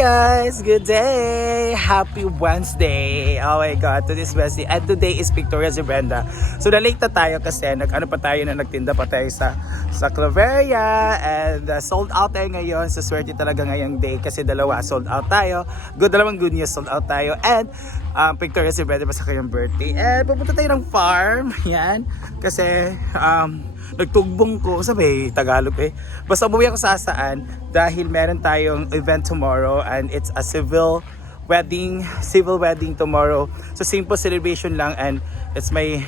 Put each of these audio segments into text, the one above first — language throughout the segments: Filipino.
guys, good day! Happy Wednesday! Oh my God, today's Wednesday. And today is Victoria si Brenda. So na-late na tayo kasi nag, ano pa tayo na nagtinda pa tayo sa, sa Claveria. And uh, sold out tayo ngayon. So swerte talaga ngayong day kasi dalawa sold out tayo. Good, dalawang good news sold out tayo. And um, Victoria si pa sa kanyang birthday. And pupunta tayo ng farm. Yan. Kasi um, nagtugbong ko, sabi Tagalog eh. Basta umuwi ako sa saan dahil meron tayong event tomorrow and it's a civil wedding, civil wedding tomorrow. So simple celebration lang and it's my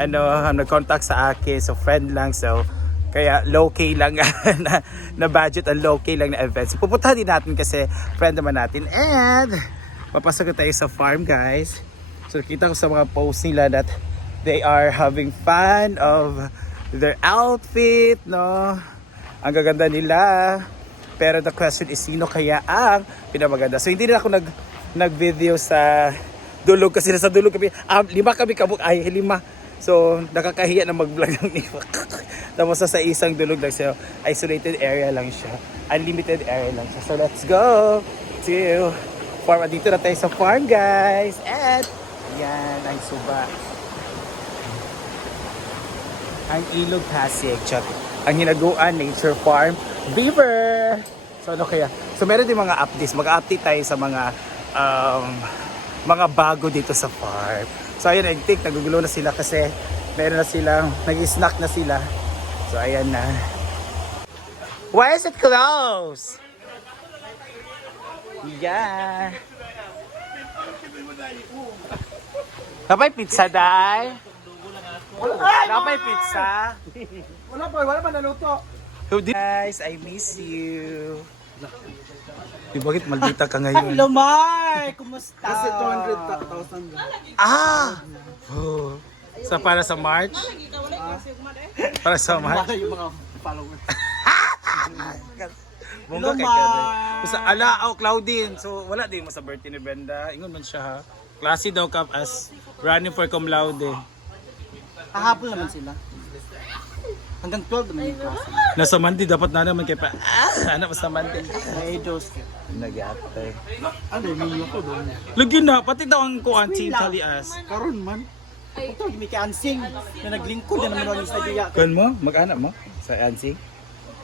ano, um, nag-contact sa akin, so friend lang, so kaya low-key lang na, na budget and low-key lang na event. So pupuntahan din natin kasi friend naman natin and papasok tayo sa farm guys. So kita ko sa mga posts nila that they are having fun of their outfit, no? Ang gaganda nila. Pero the question is, sino kaya ang pinamaganda? So hindi na ako nag, nag-video sa dulog kasi nasa dulog kami. Um, lima kami kabuk, ay lima. So nakakahiya na mag-vlog ng lima. Tapos sa isang dulog lang siya. Isolated area lang siya. Unlimited area lang siya. So let's go to farm. Dito na tayo sa farm guys. And yan ang suba ang Ilog Pasig, chat. Ang Hinaguan Nature Farm, Beaver! So ano kaya? So meron din mga updates. Mag-update tayo sa mga um, mga bago dito sa farm. So ayun, I think nagugulo na sila kasi meron na silang, nag-snack na sila. So ayan na. Why is it closed? Yeah. Kapay pizza, Day? Kapay pizza? Wala pa, wala pa naluto. Guys, I miss you. Di bakit maldita ka ngayon? Hello, Mark! Kumusta? Kasi 200,000 lang. Ah! Oh. So, para sa March? Para sa March? Para yung mga followers. Bunga kay Kada. Basta ala, oh, Claudine. So, wala din mo sa birthday ni Brenda. Ingon man siya ha. Klase daw ka as running for cum laude. Kahapon naman sila. Hanggang 12 naman yung klase. Nasa Monday, dapat na naman kay pa. Ah, anak basta Monday. May Diyos. Nag-atay. Ano, ninyo ko doon. Lugyan na, pati daw ang kuan, si Talias. Karon man. Ito, may ka-ansing na naglingkod na naman ang istorya. Kun mo? Mag-anak mo? Sa Ansing?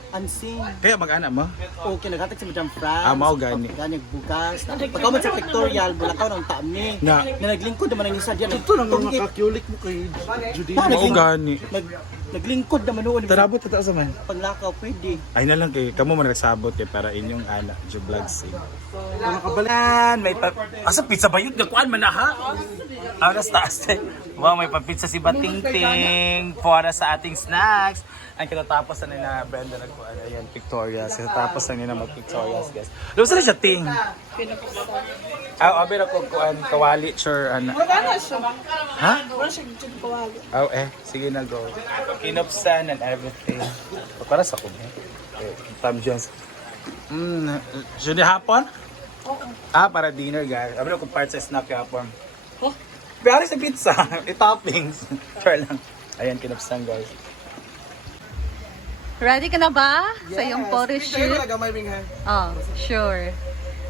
Ansing. Kaya mag-anak mo? O, kinaghatag sa Madam France. Ah, mao gani. Gani, bukas. Pagkaw man sa pictorial, bulakaw ng taami. Na. Na naglingkod naman ang isa diyan. Ito lang ang nakakulik mo kay Judy. Mao gani. Nag, naglingkod naman noon. Tarabot ta sa man. Panglakaw, pwede. Ay na lang kay kamo man nagsabot eh para inyong anak jo vlog sing. Mga Kabalan, may pa Asa pizza ba yun? Nakuan man na ha? Aras taas eh. Wow, may pa-pizza si Batingting para sa ating snacks. Ang kitatapos na nila Brenda nagkuan. Ayan, Victoria's. Kitatapos na nila mag-Victoria's, guys. Lusa na siya, Ting. Ah, abi ra ko kuan kawali sure ano. Wala na siya. Ha? Wala siya dyan kawali. Oh, eh. Sige na, go. Kinupsan and everything. Para sa kubo. Eh, Tom Jones. Mm, Juni hapon? Ah, para dinner, guys. Abro ko part sa snack hapon. Oh. Pero sa pizza, i-toppings. Sure lang. Ayan, kinupsan, guys. Ready ka na ba sa iyong photo shoot? gamay ring ha. Oh, sure.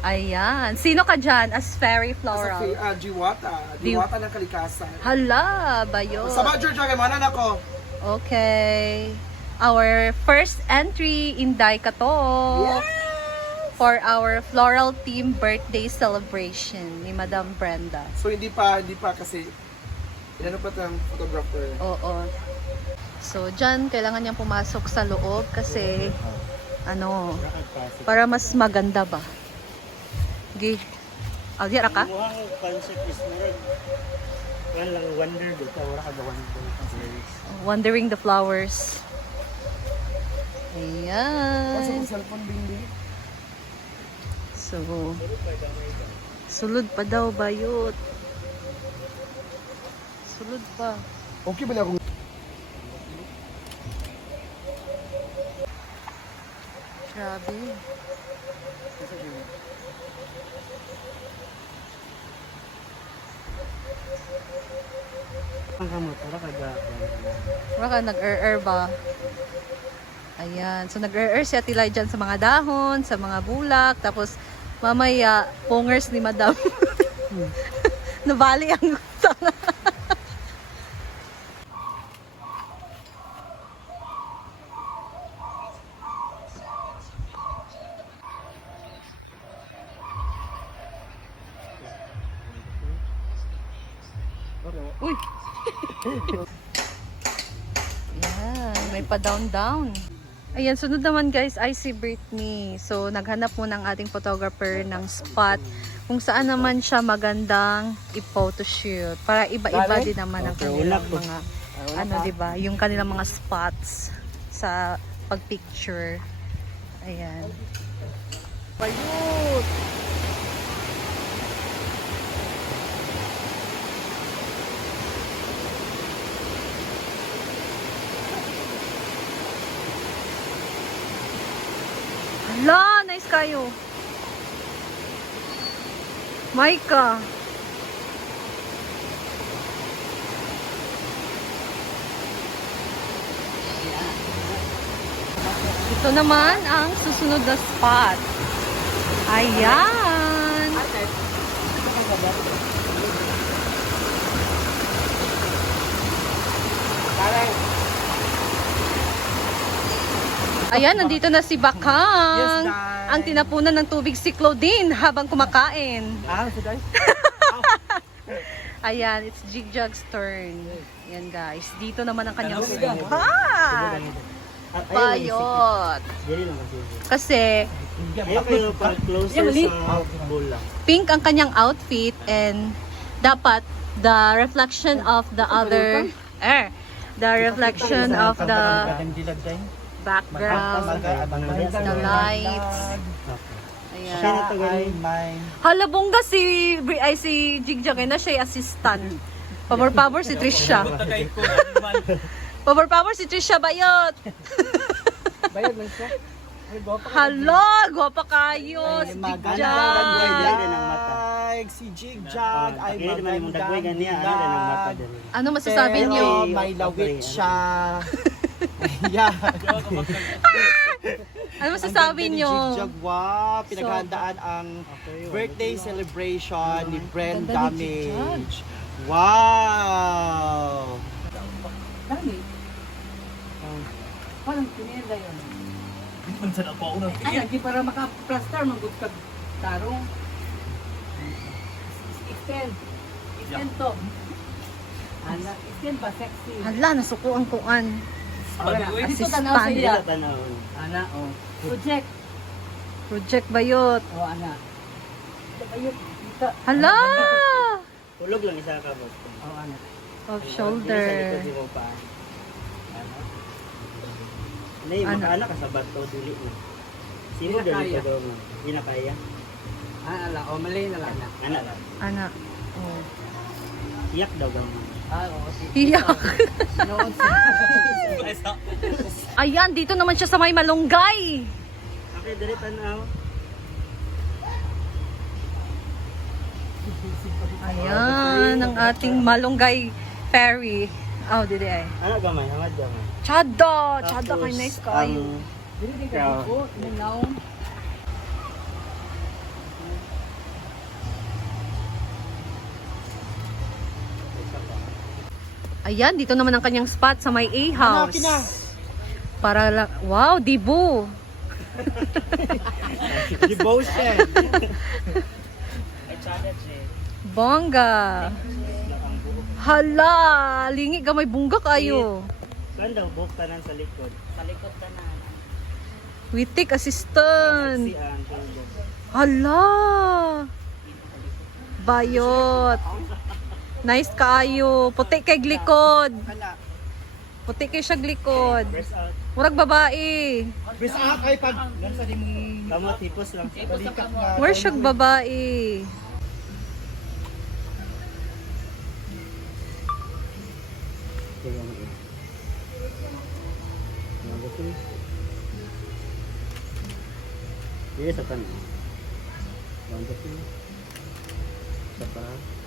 Ayan. Sino ka dyan as fairy Sa floral? uh, Jiwata. Jiwata ng kalikasan. Hala, bayo. Sa Major Dragon, manan ako. Okay. Our first entry in Daikato for our floral team birthday celebration ni Madam Brenda. So hindi pa, hindi pa kasi inano pa ng photographer. Oo. So, dyan, kailangan niyang pumasok sa loob kasi, ano, para mas maganda ba? Gi. Ka? Concept is. Wala lang wonder. Wala ka ba wonder? Wandering the flowers. Ayan. cellphone bindi. So, sulod pa daw bayot. Sulod pa. Okay ba na akong Grabe. ang kamot? Para kada. Baka nag-er-er ba? Ayan. So, nag-er-er si Ate Lai dyan sa mga dahon, sa mga bulak. Tapos, Mamaya, pongers ni madam. Nabali ang tanga. Uy! Yan, may pa-down-down. Ayan, sunod naman guys ay si Britney. So, naghanap mo ng ating photographer ng spot kung saan naman siya magandang i-photoshoot. Para iba-iba din naman ang kanilang mga, ano 'di ba yung kanilang mga spots sa pag-picture. Ayan. Bayot! Hala, nice kayo. Maika. Ito naman ang susunod na spot. Ayan. Ayan, nandito na si Bakang. Yes, guys. ang tinapunan ng tubig si Claudine habang kumakain. Ah, so guys. Ayan, it's Jigjag's turn. Ayan guys, dito naman ang kanyang spot. At ayun, Bayot. Dili lang kasi. Pink ang kanyang outfit and dapat the reflection of the other eh the reflection of the background. The lights. Siya ayan na to ganun. halabongga si Bri- ay si Jigjag na siya assistant. Pabor si Trisha. Pabor si Trisha bayot. Bayad lang siya. Ay, hala gwapa kayo si Jigjag. Si Jigjag ay magandang ano ano masasabi Pero niyo? may lawit siya. Yeah. ano masasabi Ang ganda ni niyo Jigjag, wow. Pinaghandaan ang birthday celebration ni Brand Damage. Wow! Walang pinila yun. Ay, lagi para maka-plaster, magod ka tarong. Extend. Extend to. Ala, extend ba? Sexy. hala nasuko ang kuan Wala. Dito Assistant. Ana, oh. Project. project bayot Oh, ana. Ba? Dito. hala Ulog lang isa ka boss. Oh, ana. off sa shoulder likod mo pa. Ano? makaana ka sa bato dili na. Sino kaya. ko mo? Di na kaya. Ah, ala. Oh, mali na lang na. Ana lang. ana oh. Iyak daw oo. si- Iyak. Noon sa... Ayan, dito naman siya sa may malunggay. Okay, dili tanaw. Ayan, ang ating malunggay ferry. Oh, didi ay. Ana gamay, hamad gamay. Chada! Chada kay nice kayo. Dili di ka Ikaw. buko. Nanaw. Ayan, dito naman ang kanyang spot sa may A-house. Hanapin na. Para lang, wow, dibu. Devotion. Bongga. Hala, lingi gamay bungga kayo. Kuan daw buhok tanan sa likod. Sa likod ka na. Witik assistant. Hala! Bayot. Nice kaayo. Puti kay glikod. Puti kay siya glikod. Murag babae. Bisa ka kay pag gansa di lang. balikat na. Where siya babae? Kaya ano eh. Ano ba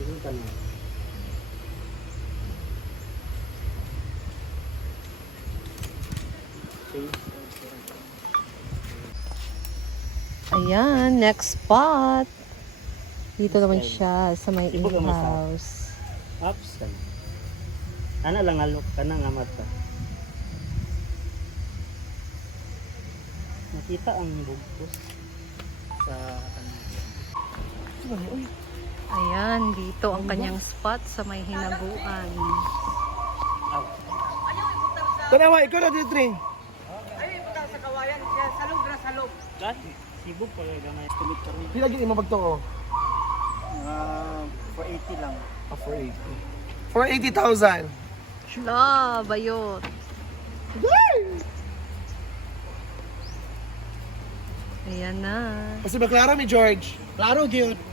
Tanan. Okay. Ayan, next spot. Dito naman siya sa may Ibo ka masarap. house. Upside. Ano lang alok ka na nga mata. Nakita ang bugkos sa kanila. Ayan, dito ang kanyang spot sa may hinaguan. Tanawa, ikaw na dito rin. Dati, sibog pa rin gamay. Tulog ka rin. Pila gini mo pagtuo? Ah, for 80 lang. Ah, for 80. For 80,000. La, bayot. Ayan na. Kasi baklaro mi George. Klaro, Gyud.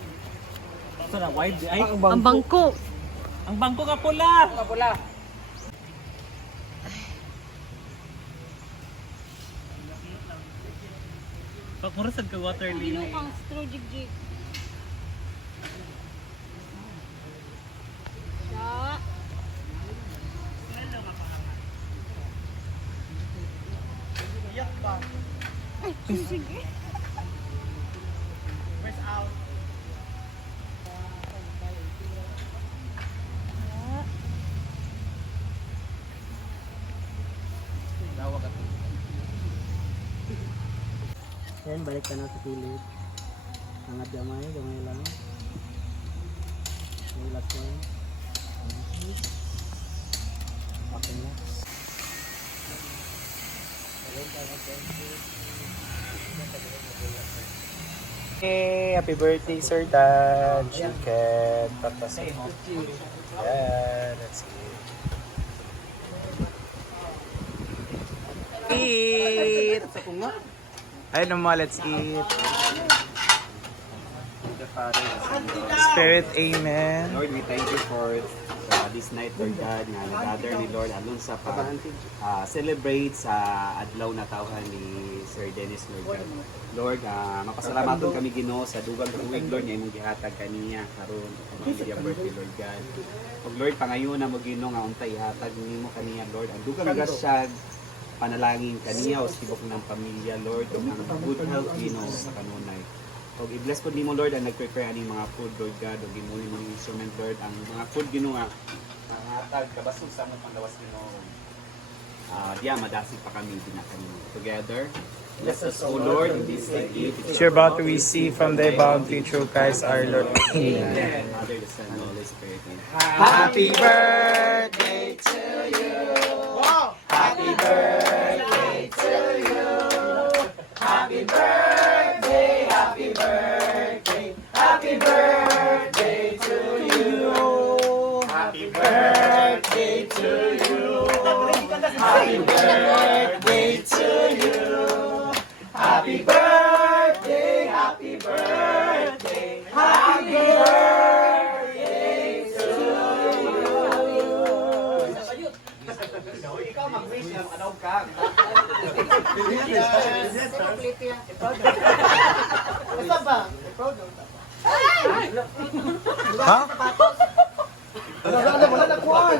Ito na, wide. Ay, Ang bangko. ang bangko ka pula! Pagmurasad ka water lily. Yan, balik ka na sa kilid. Angat gamay, gamay lang. Okay, last one. Okay na. Hey, happy birthday, Sir Dan. Chicken. Patas. Yan, let's eat. Eat. Ayun naman, let's eat. Spirit, amen. Lord, we thank you for uh, this night, Lord God, nga nag-gather ni Lord alun sa pag uh, celebrate sa adlaw na tawhan ni Sir Dennis, Lord God. Lord, uh, mapasalamaton kami Ginoo sa dugang tuig, Lord, nga imong gihatag kaniya karon ang birthday, Lord God. Ug Lord, pangayon na mo Ginoo nga untay ihatag nimo kaniya, Lord. Ang dugang gasyag panalangin kaniya o sibok ng pamilya, Lord, ug ang good health Ginoo sa kanunay. Og i-bless po nimo Lord ang nag-prepare ani mga food Lord God og ginuwi mo ng instrument Lord ang mga food Ginoo nga hatag kabasog sa among panglawas Ginoo. Ah, diya madasig pa kami pinakanimo. Together, bless us O Lord in this day gift. About to receive from thy bounty through Christ our Lord. Amen. Happy birthday to you. To you. Happy birthday to you. Happy birthday, happy birthday, happy birthday to you. Ikaw mag-wish ng ano ka. Basta ba? Ha? Wala na, wala na kuhan.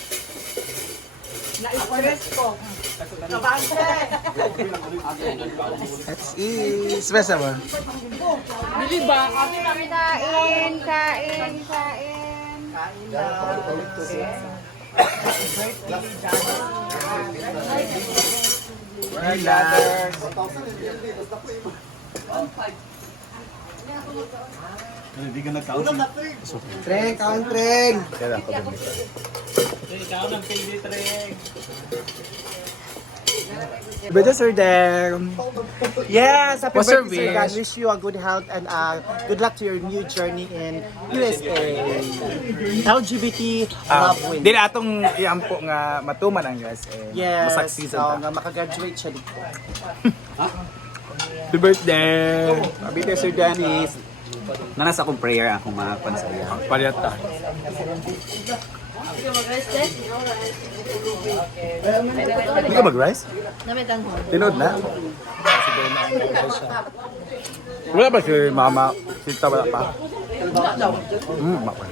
Na-stress ko. Trabante! Let's eat. Spesa ba? Kain, kain, kain. Relax. Treng, kaon treng! Ikaw ng pili treng. Better sir them. Yes, happy What's birthday, Sir God. wish? You a good health and uh, good luck to your new journey in USA. LGBT Ah, love win. dili atong iampo nga matuman ang USA. Yes, Masaksesan so ta. nga makagraduate siya dito. Happy birthday! Happy birthday, Sir Dennis. Nanas akong prayer akong mga pansaya. Palyata. Hindi ka mag-rice? Tinood na? Wala ba si mama? Sita wala pa? Hmm, mapa.